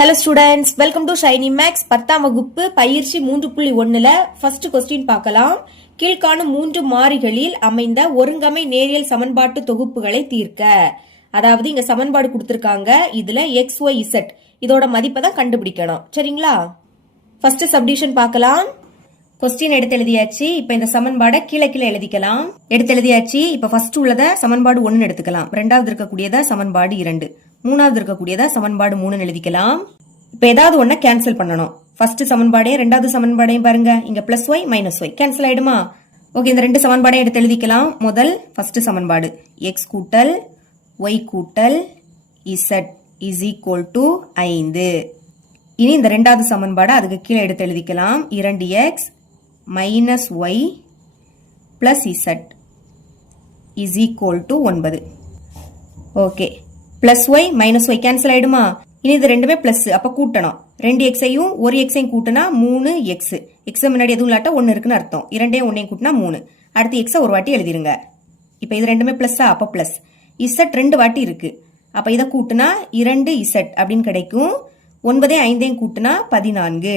Hello students, welcome to Shiny Max 10ஆம் வகுப்பு பயிற்சி 3.1ல ஃபர்ஸ்ட் கொஸ்டின் பார்க்கலாம். கீழ்காணும் 3 மாறிகளில் அமைந்த ஒருங்கமை நேரியல் சமன்பாட்டு தொகுப்புகளை தீர்க்க. அதாவது இங்க சமன்பாடு கொடுத்திருக்காங்க. இதுல எக்ஸ் ஒய் இசட் இதோட மதிப்பை தான் கண்டுபிடிக்கணும். சரிங்களா? ஃபர்ஸ்ட் சப்டிவிஷன் பார்க்கலாம். கொஸ்டின் எடுத்து எழுதியாச்சு. இப்ப இந்த சமன்பாடை கீழே கீழே எழுதிக்கலாம். எடுத்து எழுதியாச்சு. இப்ப ஃபர்ஸ்ட் உள்ளத சமன்பாடு 1 எடுத்துக்கலாம். ரெண்டாவது இருக்கக்கூடியதா சமன்பாடு 2, மூணாவது இருக்கக்கூடியதா சமன்பாடு 3 எழுதிக்கலாம். இப்ப ஏதாவது ஒன்ன கேன்சல் பண்ணணும். ஃபர்ஸ்ட் சமன்பாடையும் ரெண்டாவது சமன்பாடையும் பாருங்க. இங்க plus Y minus Y cancel ஆயிடுமா? ஓகே, இந்த ரெண்டு சமன்பாடையும் எடுத்து எழுதிக்கலாம். முதல் ஃபர்ஸ்ட் சமன்பாடு எக்ஸ் கூட்டல் ஒய் கூட்டல் இசட் இஸ் ஈக்குவல் டு 5. இனி இந்த ரெண்டாவது சமன்பாடு அதுக்கு கீழே எடுத்து எழுதிக்கலாம். 2x minus Y plus Z is equal to 9. Okay, plus Y minus Y cancel ஆயிடுமா? இனி இது ரெண்டுமே பிளஸ், அப்ப கூட்டணும். 2xஐயும் 1xஐயும் கூட்டினா 3x. எக்ஸ் முன்னாடி எதுவும் இல்லாட்டா 1 இருக்குன்னு அர்த்தம். 2ஐயும் 1ஐயும் கூட்டினா 3. அடுத்து எக்ஸ ஒரு வாட்டி எழுதிருங்க. இப்ப இது ரெண்டுமே பிளஸ்ஸா, அப்ப பிளஸ். இசட் 2 வாட்டி இருக்கு, அப்ப இதை கூட்டினா 2 இசட் அப்படின்னு கிடைக்கும். 9ஐயும் 5ஐயும் கூட்டினா 14.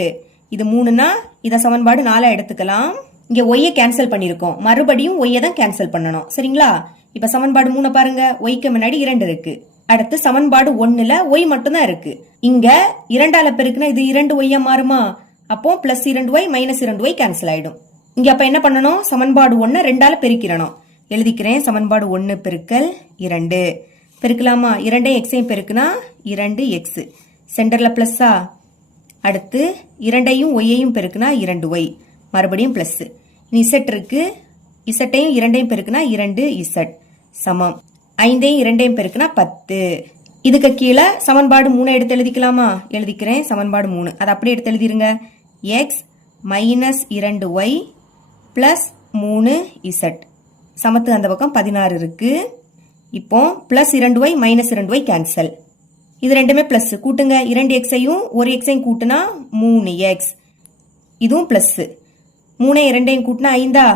இது 3னா இத சமன்பாடு 4 எடுத்துக்கலாம். இங்க ஒய்யை கேன்சல் பண்ணிருக்கோம், மறுபடியும் ஒய்யை தான் கேன்சல் பண்ணணும். சரிங்களா? இப்ப சமன்பாடு 3 பாருங்க. ஒய்க்கு முன்னாடி 2 இருக்கு. அடுத்து சமன்பாடு 1ல ஒய் மட்டும் தான் இருக்கு. இங்க 2ஆல பெருக்குனா இது 2 ஒய்யா மாறுமா? அப்போ plus 2y minus 2y cancel ஆயிடும். இங்க அப்ப என்ன பண்ணணும்? சமன்பாடு 1 2ஆல பெருக்கிறணும். எழுதிக்கிறேன். சமன்பாடு 1 பெருக்கல் 2 பெருக்கலாமா? 2ஐயும் எக்ஸையும் பெருக்குனா 2x. சென்டர்ல பிளஸ்ஸா? அடுத்து 2ஐயும் ஒய்யையும் பெருக்குனா 2y, மறுபடியும் பிளஸ். இனி இசட் இருக்கு. இசட்டையும் 2ஐயும் பெருக்குனா 2 இசட் சமம் 5ஐயும் 2ஐயும் பெருக்குனா 10. இதுக்கு கீழே சமன்பாடு 3 எடுத்து எழுதிக்கலாமா? எழுதிக்கிறேன். சமன்பாடு 3 அதை அப்படியே எடுத்து எழுதிருங்க. X minus 2y plus 3 z சமத்து அந்த பக்கம் 16 இருக்கு. இப்போ plus 2y minus 2y cancel. இது ரெண்டுமே பிளஸ், கூட்டுங்க. 2xஐயும் 1xஐயும் கூட்டினா 3x. இதுவும் பிளஸ். 3ஐயும் 2ஐயும் கூட்டினா 5ஆ?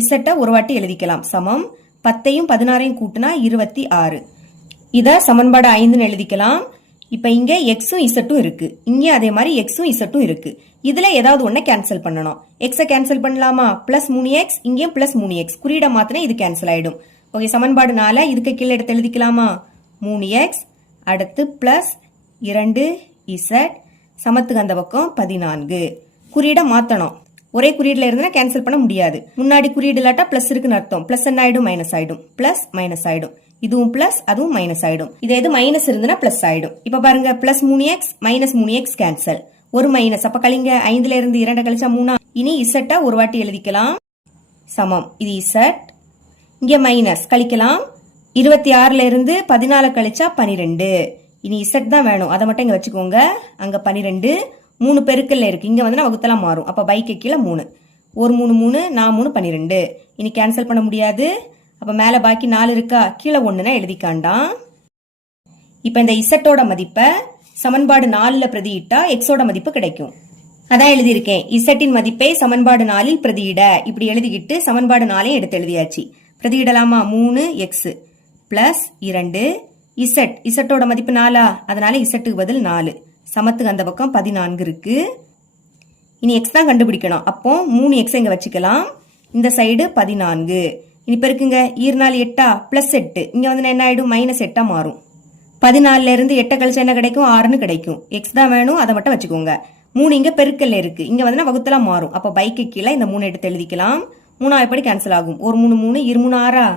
இசட்டை ஒரு வாட்டி எழுதிக்கலாம். சமம் 10ஐயும் 16ஐயும் கூட்டினா 26. இத சமன்பாடு 5ன்னு எழுதிக்கலாம். இப்ப இங்க எக்ஸும் இசட்டும் இருக்கு, இங்க அதே மாதிரி எக்ஸும் இசட்டும் இருக்கு. இதுல ஏதாவது ஒன்ன கேன்சல் பண்ணணும். எக்ஸ கேன்சல் பண்ணலாமா? பிளஸ் 3x, இங்கேயும் பிளஸ் 3x. குறியீட மாத்தினா இது கேன்சல் ஆயிடும். ஓகே, சமன்பாடு 4 இதுக்கு கீழே எடுத்து எழுதிக்கலாமா? 3x அடுத்து பிளஸ் 2 இசட் சமத்துக்கு அந்த பக்கம் 14. குறியீட மாத்தணும். ஒரே குறியீடுல இருந்தா கேன்சல் பண்ண முடியாது. முன்னாடி குறியீடு இல்லாட்டா பிளஸ் இருக்குன்னு அர்த்தம். பிளஸ் என்ன ஆயிடும்? மைனஸ் ஆயிடும். பிளஸ் மைனஸ் ஆயிடும். இதுவும் பிளஸ், அதுவும் மைனஸ் ஆயிடும். இதே இது மைனஸ் இருந்துன்னா பிளஸ் ஆயிடும். இப்ப பாருங்க, plus 3x minus 3x cancel. ஒரு மைனஸ், அப்ப கழிங்க. 5ல இருந்து 2 கழிச்சா 3. இனி இசட்டா ஒரு வாட்டி எழுதிக்கலாம். சமம் இது இசட், இங்க மைனஸ் கழிக்கலாம். 26ல இருந்து 14 கழிச்சா 12. இனி இசட் தான் வேணும், அதை மட்டும் இங்க வச்சுக்கோங்க. அங்க 12 3 பெருக்கல்ல இருக்கு, இங்க வந்து வகுத்தலாம் மாறும். அப்ப பைக்கு கீழே 3. ஒரு 3 3 நான் 3 12. இனி கேன்சல் பண்ண முடியாது. அப்ப மேல பாக்கி 4 இருக்கா? கீழே 1னா எழுதிக்காண்டாம். இப்ப இந்த இசட்டோட மதிப்பை சமன்பாடு 4ல பிரதியிட்டா எக்ஸோட மதிப்பு கிடைக்கும். அதான் எழுதியிருக்கேன். இசட்டின் மதிப்பை சமன்பாடு 4ல் பிரதியிட. இப்படி எழுதிக்கிட்டு சமன்பாடு 4ஐயும் எடுத்து எழுதியாச்சு. பிரதியிடலாமா? 3x plus 2 Z. இசட்டோட மதிப்பு 4ஆ? அதனால இசட்டுக்கு பதில் 4. சமத்துக்கு அந்த பக்கம் 14 இருக்கு. இனி எக்ஸ் தான் கண்டுபிடிக்கணும். அப்போ 3x இங்க வச்சுக்கலாம். இந்த சைடு 14. இனி பெருக்குங்க. 4 8 பிளஸ் 8. இங்க வந்து என்ன ஆயிடும்? மைனஸ் 8 மாறும். 14ல இருந்து 8 கழிச்சா என்ன கிடைக்கும்? 6ன்னு கிடைக்கும். எக்ஸ் தான் வேணும், அதை மட்டும் வச்சுக்கோங்க. 3 இங்க பெருக்கல்ல இருக்கு, இங்க வந்து வகுத்தலாம் மாறும். அப்ப பைக்கு கீழே இந்த 3 எடுத்து எழுதிக்கலாம். 3 எப்படி கேன்சல் ஆகும்? ஒரு 3 3 2 3 6ஆ?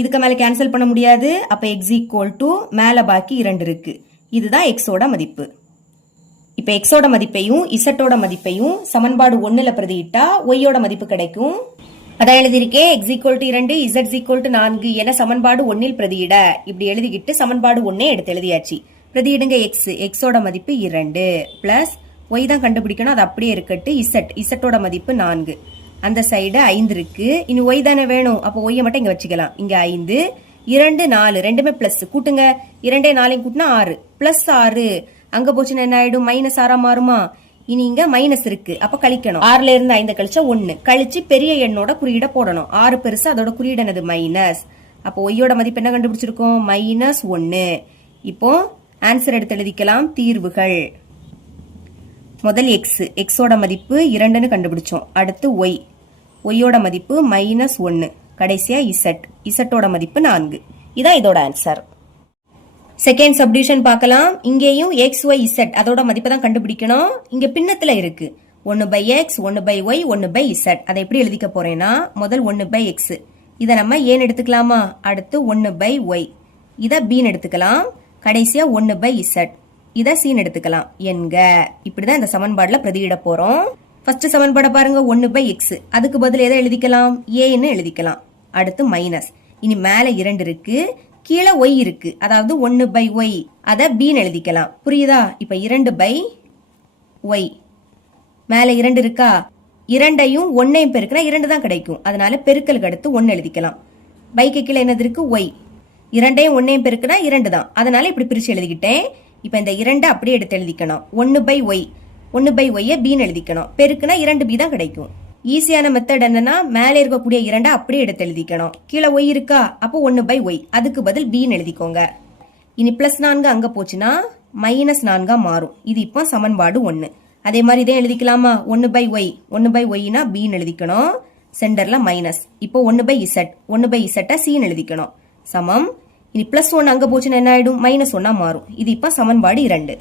இதுக்கு மேல கேன்சல் பண்ண முடியாது. அப்ப எக்ஸ் ஈக்குவல் டு மேல பாக்கி 2 இருக்கு. இதுதான் எக்ஸோட மதிப்பு. இப்ப எக்ஸோட மதிப்பையும் இசட்டோட மதிப்பையும் சமன்பாடு 1ல பிரதியிட்டா ஒய்யோட மதிப்பு கிடைக்கும். அதான் எழுதியிருக்கேன். X equal to 2 Z equal to 4 என சமன்பாடு 1ல் பிரதியிட. இப்படி எழுதிக்கிட்டு சமன்பாடு 1 எடுத்து எழுதியாச்சு. பிரதியிடுங்க. எக்ஸோட மதிப்பு 2 பிளஸ் ஒய் தான் கண்டுபிடிக்கணும், அது அப்படியே இருக்கட்டு. இசட்டோட மதிப்பு 4. அந்த சைடு 5 இருக்கு. இனி ஒய் தானே வேணும், அப்போ ஒய்யை மட்டும் இங்க வச்சுக்கலாம். இங்க 5 2 4 ரெண்டுமே பிளஸ், கூட்டுங்க. 2 4 கூட்டினா 6 பிளஸ் 6. அங்க போச்சுன்னா என்ன ஆயிடும்? மைனஸ் 6ஆ மாறுமா? இனி இங்க மைனஸ் இருக்கு, அப்ப கழிக்கணும். 6ல இருந்து 5 கழிச்சா 1. கழிச்சு பெரிய எண்ணோட குறியீட போடணும். 6 பெருசு, அதோட குறியீடு என்னது? மைனஸ். அப்போ ஒய்யோட மதிப்பு என்ன கண்டுபிடிச்சிருக்கோம்? -1. இப்போ ஆன்சர் எடுத்து எழுதிக்கலாம். தீர்வுகள் முதல் எக்ஸ், எக்ஸோட மதிப்பு 2ன்னு கண்டுபிடிச்சோம். அடுத்து ஒய், ஒய்யோட மதிப்பு -1. கடைசியா இசட், இசட்டோட மதிப்பு 4. இதான் இதோட ஆன்சர். செகண்ட் சப்டிவிஷன் பார்க்கலாம். இங்கேயும் எக்ஸ் ஒய் இசட் அதோட மதிப்பை தான் கண்டுபிடிக்கணும். இங்க பின்னத்துல இருக்கு 1/x 1/y 1/z. அதை எப்படி எழுதிக்க போறேன்னா முதல் 1/x இதை நம்ம ஏன்னு எடுத்துக்கலாமா, அடுத்து 1/y இதை பீன்னு எடுத்துக்கலாம், கடைசியா 1/z இதை சீன் எடுத்துக்கலாம் என்க. இப்படிதான் இந்த சமன்பாடுல பிரதியிட போறோம். ஃபர்ஸ்ட் சமன்பாடை பாருங்க, 1/x அதுக்கு பதில் எதை எழுதிக்கலாம், ஏன்னு எழுதிக்கலாம். அடுத்து மைனஸ், இனி மேல 2 இருக்கு, கீழே ஒய் இருக்கு, அதாவது 1/y அதை பீன்னு எழுதிக்கலாம். புரியுதா? இப்ப 2/y மேல 2 இருக்கா, 2ஐயும் 1ஐயும் பெருக்கினா 2 தான் கிடைக்கும். அதனால பெருக்கலுக்கு அடுத்து 1 எழுதிக்கலாம். பைக்கு கீழே என்னது இருக்கு, ஒய், 2ஐயும் 1ஐயும் பெருக்கினா 2 தான். அதனால இப்படி பிரிச்சு எழுதிக்கிட்டேன். இப்ப இந்த 2 அப்படியே எடுத்து எழுதிக்கணும். 1/y 1/y பீன்னு எழுதிக்கணும். பெருக்குனா 2b தான் கிடைக்கும். ஈஸியான மெத்தட் என்னன்னா மேலே இருக்கக்கூடிய 2 அப்படியே எடுத்து எழுதிக்கணும். கீழே ஒய் இருக்கா, அப்போ 1/y அதுக்கு பதில் பீன்னு எழுதிக்கோங்க. இனி +4 அங்க போச்சுன்னா -4 மாறும். இது இப்போ சமன்பாடு 1. அதே மாதிரி இதை எழுதிக்கலாமா, 1/y 1/yனா பீன்னு எழுதிக்கணும், சென்டர்ல மைனஸ். இப்போ 1/z 1/z சீன்னு எழுதிக்கணும், சமம். இனி +1 அங்க போச்சுன்னா என்ன ஆயிடும், -1 மாறும். இது இப்ப சமன்பாடு 2.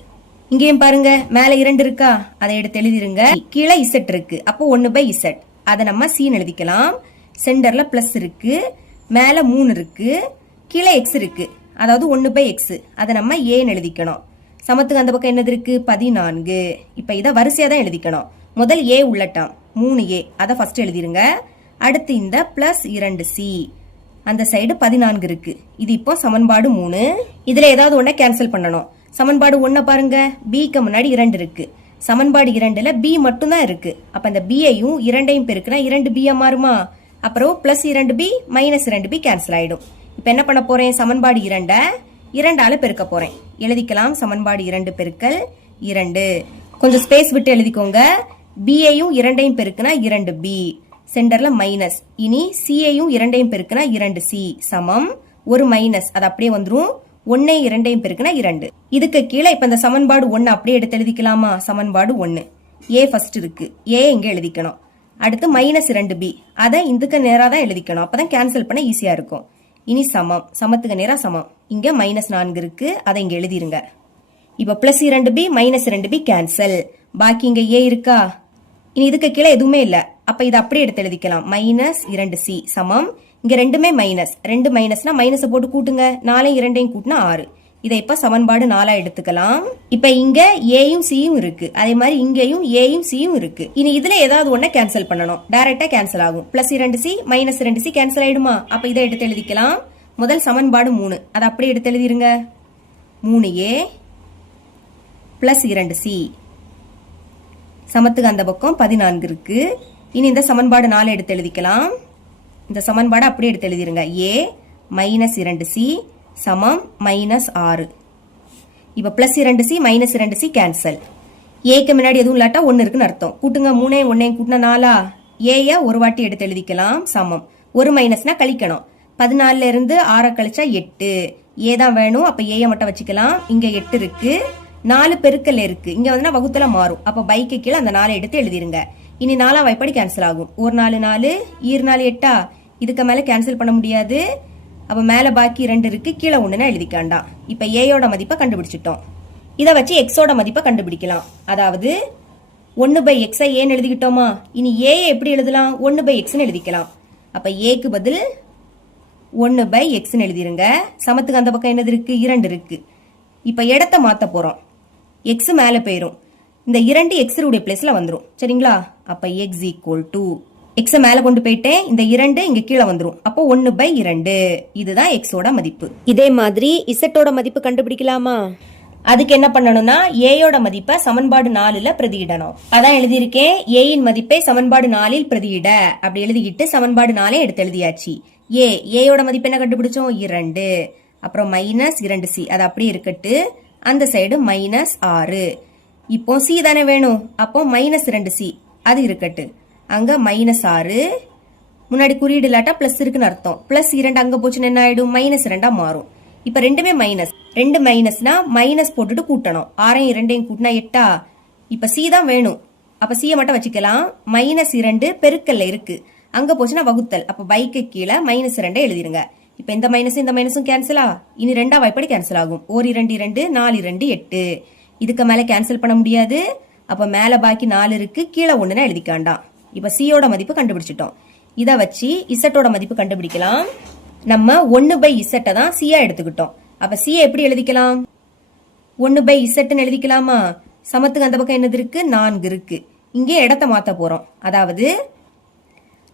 இங்கேயும் பாருங்க, மேல 2 இருக்கா, அதை எடுத்து எழுதிருங்க. கீழே இசட் இருக்கு, அப்போ 1/z அதை நம்ம சீன் எழுதிக்கலாம். சென்டர்ல பிளஸ் இருக்கு, மேல 3 இருக்கு, கீழே x இருக்கு, அதாவது 1/x அதை நம்ம ஏன்னு எழுதிக்கணும். சமத்துக்கு அந்த பக்கம் என்னது இருக்கு, 14. இப்ப இதை வரிசையா தான் எழுதிக்கணும். முதல் a உள்ளட்டாம் 3a அதை ஃபர்ஸ்ட் எழுதிருங்க. அடுத்து இந்த +2c அந்த சைடு 14 இருக்கு. இது இப்போ சமன்பாடு 3. இதுல ஏதாவது ஒன்றை கேன்சல் பண்ணணும். சமன்பாடு 1 பாருங்க, பிக்கு முன்னாடி 2 இருக்கு. சமன்பாடு 2ல பி மட்டும் தான் இருக்கு. அப்ப இந்த பியையும் 2ஐயும் பெருக்குனா 2b மாறுமா, அப்புறம் +2b -2b கேன்சல் ஆயிடும். இப்ப என்ன பண்ண போறேன், சமன்பாடு 2 2ஆல பெருக்க போறேன். எழுதிக்கலாம், சமன்பாடு 2 பெருக்கல் 2. கொஞ்சம் ஸ்பேஸ் விட்டு எழுதிக்கோங்க. பியையும் 2ஐயும் பெருக்குனா 2b, சென்டர்ல மைனஸ். இனி சியையும் 2ஐயும் பெருக்குனா 2c சமம், ஒரு மைனஸ் அது அப்படியே வந்துரும். 1ஐயும் 2ஐயும் பெருக்குனா 2. இதுக்கு கீழே இப்ப இந்த சமன்பாடு 1 அப்படியே எடுத்து எழுதிக்கலாமா, சமன்பாடு 1 a ஃபர்ஸ்ட் இருக்கு, a இங்க எழுதிக்கணும். அடுத்து -2b அதை இதுக்கு நேரா தான் எழுதிக்கணும், அப்பதான் கேன்சல் பண்ண ஈஸியா இருக்கும். இனி சமம், சமத்துக்கு நேரா சமம். இங்க -4 இருக்கு, அதை இங்க எழுதிருங்க. இப்ப +2b -2b கேன்சல், பாக்கி இங்க a இருக்கா. இனி இதுக்கு கீழே எதுவுமே இல்ல, அப்ப இதை அப்படியே எடுத்து எழுதிக்கலாம். -2c சமம், இங்க ரெண்டுமே மைனஸ், 2 மைனஸ்னா மைனஸை போட்டு கூட்டுங்க, 4ஐயும் 2ஐயும் கூட்டினா 6. இதை இப்ப சமன்பாடு 4 எடுத்துக்கலாம். இப்ப இங்க ஏயும் சியும் இருக்கு, அதே மாதிரி இங்கேயும் ஏயும் சியும் இருக்கு. இனி இதுல ஏதாவது ஒன்ன கேன்சல் பண்ணணும், டைரக்டா கேன்சல் ஆகும். +2c -2c கேன்சல் ஆயிடுமா. அப்ப இதை எடுத்து எழுதிக்கலாம். முதல் சமன்பாடு 3 அதை அப்படியே எடுத்து எழுதிருங்க. 3a +2c சமத்துக்கு அந்த பக்கம் 14 இருக்கு. இனி இந்த சமன்பாடு 4 எடுத்து எழுதிக்கலாம். இந்த சமன்பாடு அப்படியே எடுத்து எழுதிருங்க. a -2c சமம் -6. இப்ப +2c -2c கேன்சல். ஏக்கு முன்னாடி எதுவும் இல்லாட்டா 1 இருக்குன்னு அர்த்தம். கூட்டுங்க, 3ஐயும் 1ஐயும் கூட்டினா 4. ஏய ஒரு வாட்டி எடுத்து எழுதிக்கலாம், சமம். ஒரு மைனஸ்னா கழிக்கணும். 14ல இருந்து 6 கழிச்சா 8. ஏ தான் வேணும், அப்ப ஏய மட்டும் வச்சுக்கலாம். இங்க 8 இருக்கு, 4 பெருக்கல் இருக்கு, இங்க வந்து வகுத்துல மாறும். அப்ப பைக்கு கீழே அந்த 4 எடுத்து எழுதிருங்க. இனி 4ஆம் வாய்ப்பாடு கேன்சல் ஆகும். 1 4 4 ஈர் 4 8. இதுக்கு மேல கேன்சல் பண்ண முடியாது. அப்ப மேல பாக்கி 2 இருக்கு, கீழே 1னா எழுதிக்காண்டாம். இப்ப ஏயோட மதிப்பை கண்டுபிடிச்சிட்டோம். இதை வச்சு எக்ஸோட மதிப்பை கண்டுபிடிக்கலாம். அதாவது 1/x ஏன்னு எழுதிக்கிட்டோமா. இனி ஏ எப்படி எழுதலாம், 1/xன்னு எழுதிக்கலாம். அப்ப ஏக்கு பதில் 1/xன்னு எழுதிருங்க. சமத்துக்கு அந்த பக்கம் என்னது இருக்கு, 2 இருக்கு. இப்ப இடத்த மாத்த போறோம். x மேல போயிரும், இந்த 2 x உடைய பிளேஸ்ல வந்துரும். சரிங்களா. அப்ப x = x மேல கொண்டு போயிட்டேன், இந்த 2 இங்க கீழே வந்துரும். அப்போ 1/2. இதுதான் x ஓட மதிப்பு. இதே மாதிரி z ஓட மதிப்பு கண்டுபிடிக்கலாமா. அதுக்கு என்ன பண்ணணும்னா ஏயோட மதிப்பை சமன்பாடு 4ல பிரதியிடணும். அதான் எழுதியிருக்கேன், ஏயின் மதிப்பை சமன்பாடு 4ல் பிரதியிட. அப்படி எழுதிக்கிட்டு சமன்பாடு 4 எடுத்து எழுதியாச்சு. ஏயோட மதிப்பு என்ன கண்டுபிடிச்சோம், 2. அப்புறம் -2c அது அப்படியே இருக்கட்டு, அந்த சைடு -6. இப்போ சி தானே வேணும், அப்போ -2c அது இருக்கட்டு, அங்க -6. முன்னாடி குறியீடு இல்லாட்டா பிளஸ் இருக்குன்னு அர்த்தம். +2 அங்க போச்சுன்னு என்ன ஆயிடும், -2 மாறும். இப்ப ரெண்டுமே மைனஸ், 2 மைனஸ்னா மைனஸ் போட்டுட்டு கூட்டணும். 6ஐயும் 2ஐயும் கூட்டினா 8. இப்ப சி தான் வேணும். அப்ப சியை மட்டும் வச்சுக்கலாம். -2 பெருக்கல்ல இருக்கு, அங்க போச்சுன்னா வகுத்தல். அப்ப பைக்கு கீழே -2 எழுதிருங்க. இப்ப இந்த மைனஸும் கேன்சலா, இனி 2ஆம் வாய்ப்பாடு கேன்சல் ஆகும். 1 2 2 4 2 8. இதுக்கு மேல கேன்சல் பண்ண முடியாது. அப்ப மேல பாக்கி 4 இருக்கு, கீழே 1 எழுதிக்காண்டாம். இப்ப சியோட மதிப்பு கண்டுபிடிச்சிட்டோம். இத வச்சு இசட்டோட மதிப்பு கண்டுபிடிக்கலாம். நம்ம 1/z தான் சியா எடுத்துக்கிட்டோம். அப்ப சியை எப்படி எழுதிக்கலாம்? 1/z எழுதிக்கலாமா? சமத்துக்கு அந்த பக்கம் என்னது இருக்கு? 4 இருக்கு. இங்கே இடத்த மாத்த போறோம். அதாவது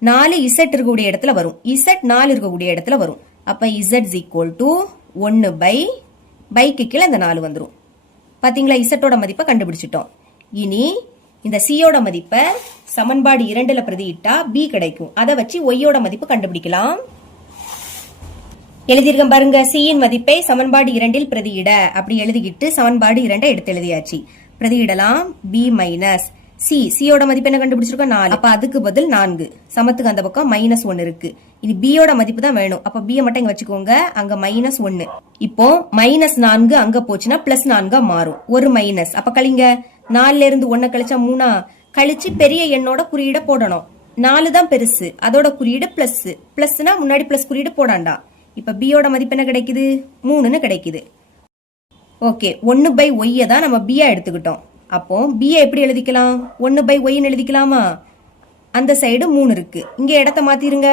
4 z இருக்கக்கூடிய இடத்துல வரும், z 4 இருக்கக்கூடிய இடத்துல வரும். அப்ப z = 1/க்கு கீழே இந்த 4 வந்துரும். பாத்தீங்களா? z மதிப்பை கண்டுபிடிச்சிட்டோம். இனி இந்த சியோட மதிப்பை சமன்பாடு 2ல பிரதியிட்டா b கிடைக்கும். அதை வச்சு y மதிப்பு கண்டுபிடிக்கலாம். எழுதிருக்க பாருங்க. சியின் மதிப்பை சமன்பாடு 2ல் பிரதியிட. அப்படி எழுதிக்கிட்டு சமன்பாடு 2 எடுத்து எழுதியாச்சு. பிரதியிடலாம். b - c. சியோட மதிப்பு என்ன கண்டுபிடிச்சிருக்கோம்? 4. அப்ப அதுக்கு பதில் 4. சமத்துக்கு அந்த பக்கம் -1 இருக்கு. இது b யோட மதிப்பு தான் வேணும். அப்ப b மட்டும் இங்க வச்சுக்கோங்க. அங்க -1. இப்போ -4 அங்க போச்சுன்னா +4 மாறும். ஒரு மைனஸ். அப்ப கழிங்க. 4ல இருந்து 1 கழிச்சா 3. கழிச்சு பெரிய எண்ணோட குறியீட போடணும். 4 தான் பெருசு, அதோட குறியீடு பிளஸ். பிளஸ்னா முன்னாடி பிளஸ் குறியீடு போடாண்டா. இப்ப b யோட மதிப்பு என்ன கிடைக்குது? 3ன்னு கிடைக்குது. ஓகே, 1/y தான் நம்ம b எடுத்துக்கிட்டோம். அப்போ b எப்படி எழுதிக்கலாம்? 1/y எழுதிக்கலாமா? அந்த சைடு 3 இருக்கு, இங்க இடத்த மாத்திருங்க.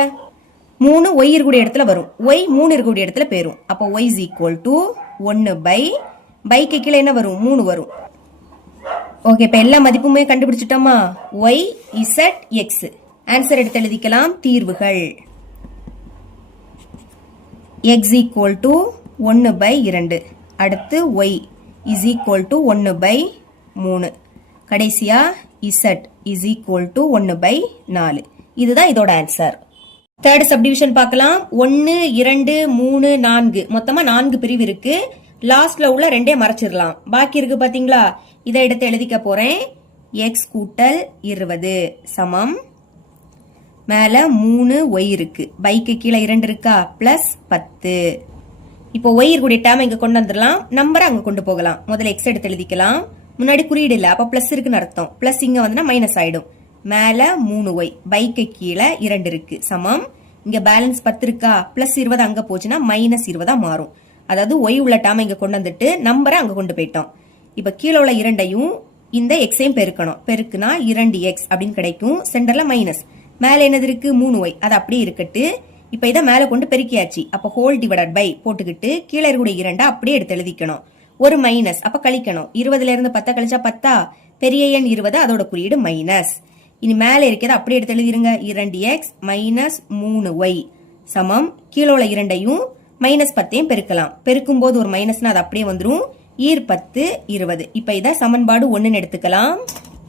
3 y இருக்கக்கூடிய இடத்துல வரும், y 3 இருக்கக்கூடிய இடத்துல போயிரும். அப்போ y = 1/க்கு கீழே என்ன வரும்? 3 வரும். ஓகே, இப்ப எல்லா மதிப்புமே கண்டுபிடிச்சிட்டோமா? y z x. ஆன்சர் எடுத்து எழுதிக்கலாம். தீர்வுகள் x = 1/2. அடுத்து y = 1/3. கடைசியா z = 1/4. இதுதான் இதோட ஆன்சர். தேர்ட் சப்டிவிஷன் பார்க்கலாம். 1 2 3 4 மொத்தமா 4 பிரிவு இருக்கு. லாஸ்ட்ல உள்ள 2 மறைச்சிடலாம். பாக்கி இருக்கு பாத்தீங்களா? இதை எடுத்து எழுதிக்க போறேன். x = 20 சமம் மேல 3y இருக்கு, பைக்கு கீழே 2 இருக்கா, +10. இப்போ y இருக்கக்கூடிய டேம் இங்க கொண்டு வந்துடலாம், நம்பரை அங்க கொண்டு போகலாம். முதல்ல x எடுத்து எழுதிக்கலாம். முன்னாடி குறியீடு இல்ல, அப்ப பிளஸ் இருக்குன்னு அர்த்தம். பிளஸ் இங்க வந்து மைனஸ் ஆயிடும். மேல 3y, பைக்கு கீழே 2 இருக்கு, சமம் இங்க பேலன்ஸ் 10 இருக்கா, +20 அங்க போச்சுன்னா -20 மாறும். அதாவது y உள்ள டேம் இங்க கொண்டு வந்துட்டு நம்பரை அங்க கொண்டு போயிட்டோம். இப்ப கீழே உள்ள 2ஐயும் இந்த எக்ஸையும் பெருக்கணும். பெருக்குனா 2x அப்படின்னு கிடைக்கும். சென்டர்ல மைனஸ், மேல என்னது இருக்கு? 3y. அது அப்படியே இருக்கட்டு. இப்ப இதை மேல கொண்டு பெருக்கியாச்சு. அப்ப ஹோல் டிவைடட் பை போட்டுக்கிட்டு கீழே இருக்கக்கூடிய 2 அப்படியே எடுத்து எழுதிக்கணும். ஒரு மைனஸ், அப்ப கழிக்கணும். 20ல இருந்து 10 கழிச்சா 10. பெரிய எண் 20, அதோட குறியீடு மைனஸ். இனி மேல இருக்கிறத அப்படியே எடுத்து எழுதிருங்க. 2x - 3y சமம் கீழே உள்ள 2ஐயும் -10ஐயும் பெருக்கலாம். பெருக்கும் போது ஒரு மைனஸ்னா அது அப்படியே வந்துரும். 10 20. இப்ப இத சமன்பாடு 1ன்னு எடுத்துக்கலாம்.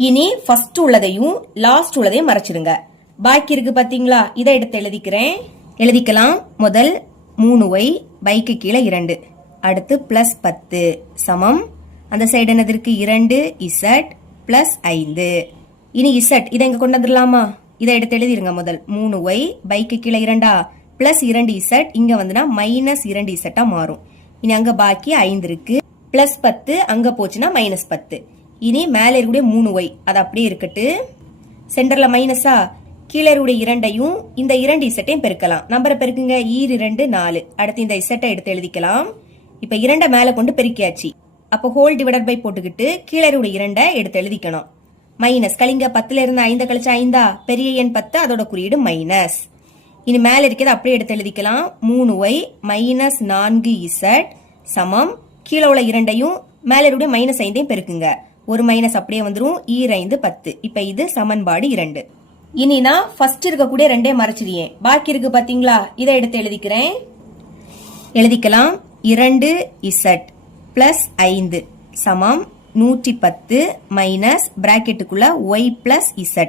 இனி ஃபர்ஸ்ட் உள்ளதையும் லாஸ்ட் உள்ளதையும் மறைச்சிருங்க. பாக்கி இருக்கு பாத்தீங்களா? இதை எடுத்து எழுதிக்கலாம். முதல் 3y, பைக்கு கீழே 2, அடுத்து +10 சமம் அந்த சைடு என்னது இருக்கு? 2z +5. இனி z இதை இங்க கொண்டு வந்துடலாமா? இதை எடுத்து எழுதிருங்க. முதல் 3y, பைக்கு கீழே 2 +2z, இங்க வந்துனா -2z மாறும். இனி அங்க பாக்கி 5 இருக்கு, +10 அங்க போச்சுன்னா -10. இனி மேல இருக்கக்கூடிய 3y அது அப்படியே இருக்கட்டு. சென்டர்ல மைனஸா, கீழே இருக்கக்கூடிய 2ஐயும் இந்த 2zஐயும் பெருக்கலாம். நம்பரை பெருக்குங்க. 2 4. அடுத்து இந்த z எடுத்து எழுதிக்கலாம். இப்ப 2 மேல கொண்டு பெருக்கியாச்சு. அப்ப ஹோல் டிவைடட் பை போட்டுக்கிட்டு கீழே இருக்கக்கூடிய 2 எடுத்து எழுதிக்கணும். மைனஸ் கழிங்க. 10ல இருந்து 5 கழிச்சா 5. பெரிய எண் 10, அதோட குறியீடு மைனஸ். இனி மேல இருக்கிறத அப்படியே எடுத்து எழுதிக்கலாம். 3y - 4z சமம் கீழே உள்ள 2ஐயும் மேல இருக்கக்கூடிய -5ஐயும் பெருக்குங்க. ஒரு மைனஸ் அப்படியே வந்துரும். 2 10. இப்ப இது சமன்பாடு 2. இனி நான் ஃபர்ஸ்ட் இருக்கக்கூடிய 2 மறைச்சிருக்கேன். பாக்கி இருக்கு பாத்தீங்களா? இதை எடுத்து எழுதிக்கலாம். 2z +5 சமம் 110 மைனஸ் பிராக்கெட்டுக்குள்ள y +z.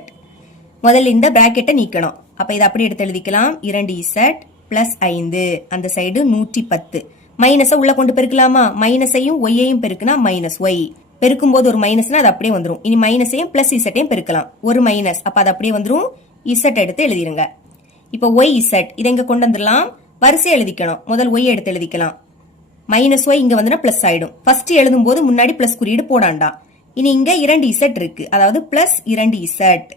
முதல்ல இந்த பிராக்கெட்டை நீக்கணும். அப்ப இதை அப்படியே எடுத்து எழுதிக்கலாம். 2z +5 அந்த சைடு 110. மைனஸை உள்ள கொண்டு பெருக்கலாமா? மைனஸையும் ஒய்யையும் பெருக்குனா -y. பெருக்கும் போது ஒரு மைனஸ்னா அது அப்படியே வந்துரும். இனி மைனஸையும் +zஐயும் பெருக்கலாம். ஒரு மைனஸ், அப்ப அது அப்படியே வந்துரும். z எடுத்து எழுதிருங்க. இப்ப yz இதை இங்க கொண்டு வந்துடலாம். வரிசை எழுதிக்கணும். முதல் y எடுத்து எழுதிக்கலாம். -y இங்க வந்து பிளஸ் ஆயிடும். ஃபர்ஸ்ட் எழுதும் போது முன்னாடி பிளஸ் குறியீடு போடாண்டா. இனி இங்க 2 இசட் இருக்கு, அதாவது பிளஸ் 2 இசட்,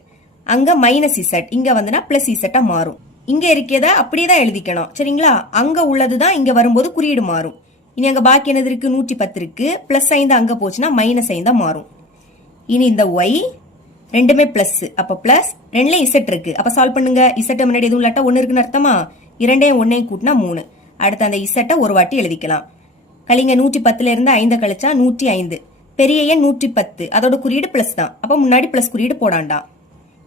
அங்க மைனஸ் இசட், இங்க வந்துனா பிளஸ் இசட்டா மாறும். இங்க இருக்கிறத அப்படியே தான் எழுதிக்கணும் சரிங்களா. அங்க உள்ளதுதான் இங்க வரும்போது குறியீடு மாறும். இனி அங்க பாக்கி என்னது இருக்கு, 110 இருக்கு, பிளஸ் 5 அங்க போச்சுன்னா மைனஸ் 5 மாறும். இனி இந்த ஒய் ரெண்டுமே பிளஸ், அப்ப பிளஸ் 2ல இசட் இருக்கு, அப்ப சால்வ் பண்ணுங்க. இசட் முன்னாடி எதுவும் இல்லாட்டா 1 இருக்குன்னு அர்த்தமா, 2யும் 1யும் கூட்டினா 3. அடுத்து அந்த இசட்டை ஒரு வாட்டி எழுதிக்கலாம். கழிங்க 110ல இருந்து 5 கழிச்சா 105, பெரிய எண் 110, அதோட குறியீடு பிளஸ் தான், அப்ப முன்னாடி பிளஸ் குறியீடு போடாண்டா.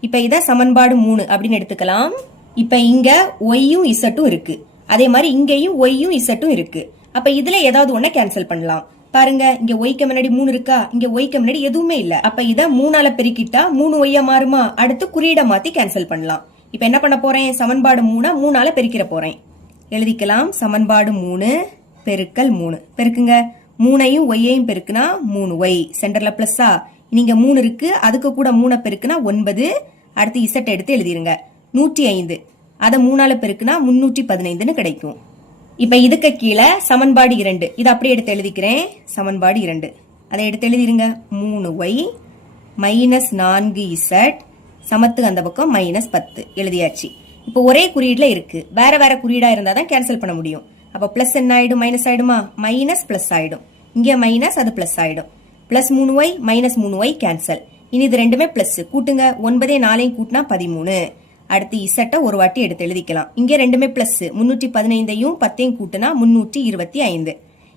இப்ப இத சமன்பாடு 3 அப்படின்னு எடுத்துக்கலாம். இப்ப இங்க ஒய்யும் இசட்டும் இருக்கு, அதே மாதிரி இங்கேயும் ஒய்யும் இசட்டும் இருக்கு. அப்ப இதுல ஏதாவது ஒண்ண கேன்சல் பண்ணலாம். பாருங்க, இங்க ஒய்க்கு முன்னாடி 3 இருக்கா, இங்க ஒய்க்கு முன்னாடி எதுவுமே இல்ல. அப்ப இத 3ஆல பெருக்கிட்டா 3 ஒய்யா மாறுமா, அடுத்து குறியீட மாத்தி கேன்சல் பண்ணலாம். இப்ப என்ன பண்ண போறேன், சமன்பாடு 3 3ஆல பெருக்கிற போறேன். எழுதிக்கலாம். சமன்பாடு 3 பெருக்கல் 3, பெருக்குங்க. 3ஐயும் ஒய்யையும் பெருக்குனா 3 ஒய், சென்டர்ல பிளஸ்ஸா. நீங்க 3 இருக்கு, அதுக்கு கூட 3 பெருக்குனா 9. அடுத்து இசட் எடுத்து எழுதிருங்க. 105, அதை 3ஆல பெருக்குனா 315ன்னு கிடைக்கும். இப்ப இதுக்கு கீழே சமன்பாடு 2, இதை அப்படியே எடுத்து எழுதிக்கிறேன். சமன்பாடு 2 அதை எடுத்து எழுதிருங்க. 3y மைனஸ் 4z சமத்துக்கு அந்த பக்கம் மைனஸ் 10 எழுதியாச்சு. இப்போ ஒரே குறியீடுல இருக்கு, வேற வேற குறியீடா இருந்தா தான் கேன்சல் பண்ண முடியும். அப்ப பிளஸ் என்ன ஆயிடும், மைனஸ் ஆயிடுமா, மைனஸ் பிளஸ் ஆயிடும். இங்க மைனஸ், அது பிளஸ் ஆயிடும். Plus 3y minus 3y cancel. இனி இது ரெண்டுமே பிளஸ், கூட்டுங்க. 9 4 கூட்டினா 13. அடுத்து இசட்டை ஒரு வாட்டி எடுத்து எழுதிக்கலாம். இங்க ரெண்டுமே பிளஸ், 315ஐயும் 10ஐயும் கூட்டினா 325.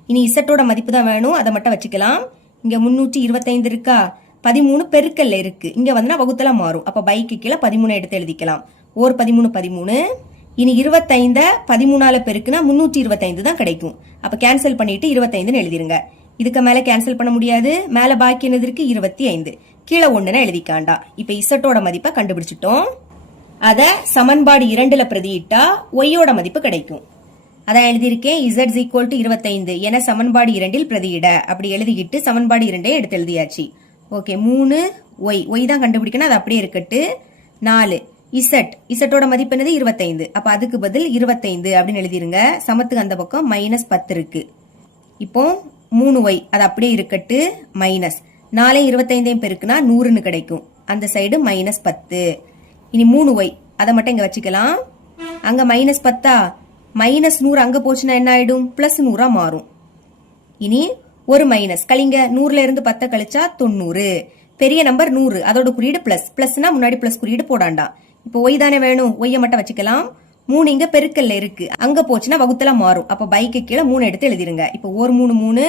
இனி இசட்டோட மதிப்பு தான் வேணும், அதை மட்டும் வச்சுக்கலாம். இங்க 325 இருக்கா, 13 பெருக்கல்ல இருக்கு, இங்க வந்து வகுத்தலாம் மாறும். அப்ப பைக்கு கீழே 13 எடுத்து எழுதிக்கலாம். ஓர் 13 13. இனி 25 13ஆல பெருக்குனா 325 தான் கிடைக்கும். அப்ப கேன்சல் பண்ணிட்டு 25ன்னு எழுதிருங்க. இதுக்கு மேல கேன்சல் பண்ண முடியாது, மேல பாக்கி என்னது இருக்கு, 25, கீழே 1ன்னு எழுதிக்காண்டா. இப்ப இசட்டோட மதிப்பை கண்டுபிடிச்சிட்டோம். அத சமன்பாடு 2ல பிரதியிட்டா ஒய்யோட மதிப்பு கிடைக்கும். அதான் எழுதியிருக்கேன், z = 25 என சமன்பாடு 2ல் பிரதியிட. அப்படி எழுதிக்கிட்டு சமன்பாடு 2ஐ எடுத்து எழுதியாச்சு. ஓகே, 3 ஒய் தான் கண்டுபிடிக்கணும், அது அப்படியே இருக்கட்டு. 4 இசட்டோட மதிப்பு என்னது, 25, அப்ப அதுக்கு பதில் 25 அப்படின்னு எழுதிருங்க. சமத்துக்கு அந்த பக்கம் மைனஸ் 10 இருக்கு. இப்போ 3y அது அப்படியே இருக்கட்டு, மைனஸ் 4 25 பெருக்குனா 100ன்னு கிடைக்கும், அந்த சைடு மைனஸ் 10. இனி 3y அதை மட்டும் இங்க வச்சுக்கலாம். அங்க மைனஸ் 10, மைனஸ் 100 அங்க போச்சுன்னா என்ன ஆயிடும், பிளஸ் 100ஆ மாறும். இனி ஒரு மைனஸ், கழிங்க. 100ல இருந்து 10 கழிச்சா 90, பெரிய நம்பர் 100, அதோட குறியீடு பிளஸ், பிளஸ்னா முன்னாடி பிளஸ் குறியீடு போடாண்டா. இப்போ ஒய் தானே வேணும், ஒய்யை மட்டும் வச்சுக்கலாம். 3 இங்க பெருக்கல்ல இருக்கு, அங்க போச்சுன்னா வகுத்தலாம் மாறும். அப்ப பைக்கு கீழே 3 எடுத்து எழுதிருங்க. இப்போ ஒரு 3 3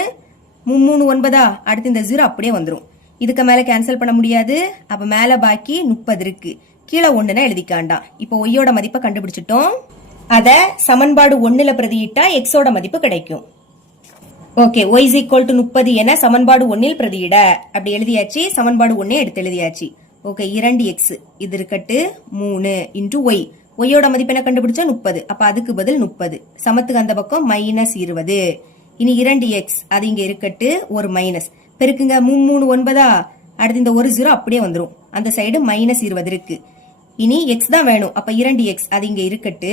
3 9, அடுத்து இந்த 0 அப்படியே வந்துரும். இதுக்கு மேல கேன்சல் பண்ண முடியாது. அப்ப மேல பாக்கி 30 இருக்கு, கீழே 1ன்னு எழுதிக்காண்டா. இப்போ ஒய்யோட மதிப்பை கண்டுபிடிச்சிட்டோம். அத சமன்பாடு 1ல பிரதியிட்டா எக்ஸோட மதிப்பு கிடைக்கும். ஓகே, y = 30 என சமன்பாடு 1ல் பிரதியிட. அப்படி எழுதியாச்சு. சமன்பாடு 1 எடுத்து எழுதியாச்சு. ஓகே, 2x இது இருக்கட்டு, 3 × y. ஒய்யோட மதிப்பு என்ன கண்டுபிடிச்சா 30, அப்ப அதுக்கு பதில் 30, சமத்துக்கு அந்த பக்கம் மைனஸ் 20. இனி 2x அது இங்க இருக்கட்டு, ஒரு மைனஸ், பெருக்குங்க. 3 9, அடுத்து இந்த ஒரு 0 அப்படியே வந்துரும், அந்த சைடு மைனஸ் 20 இருக்கு. இனி x தான் வேணும், அப்ப 2x அது இங்க இருக்கட்டு,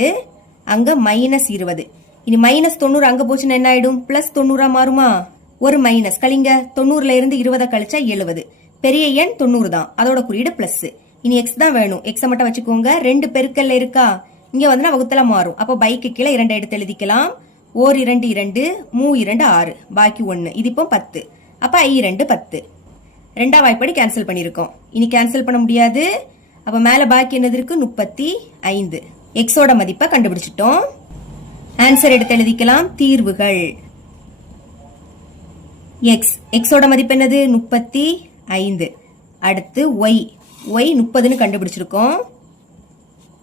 அங்க மைனஸ் 20. இனி மைனஸ் 90 அங்க போச்சுன்னா என்ன ஆயிடும், பிளஸ் 90ஆ மாறுமா. ஒரு மைனஸ், கழிங்க. 90ல இருந்து 20 கழிச்சா 70, பெரிய எண் 90 தான், அதோட குறியீடு பிளஸ். இனி x தான் வேணும், x மட்டும் வச்சுக்கோங்க. 2 பெருக்கல்ல இருக்கா, இங்க வந்து வகுத்தல மாறும். அப்ப பைக்கு கீழே 2 எடுத்து எழுதிக்கலாம். ஓர் 2 2, 3 2 6, பாக்கி 1, இது இப்போ 10. அப்ப i 2 10. ரெண்டாம் வாய்ப்படி கேன்சல் பண்ணிருக்கோம். இனி கேன்சல் பண்ண முடியாது. அப்ப மேல பாக்கி என்னது இருக்கு, 35. எக்ஸோட மதிப்பை கண்டுபிடிச்சிட்டோம். ஆன்சர் எடுத்து எழுதிக்கலாம். தீர்வுகள். எக்ஸோட மதிப்பு என்னது, 35. அடுத்து ஒய் 30ன்னு கண்டுபிடிச்சிருக்கோம்.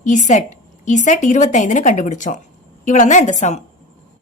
இசட் 25ன்னு கண்டுபிடிச்சோம். இவ்வளவுதான் இந்த சம்.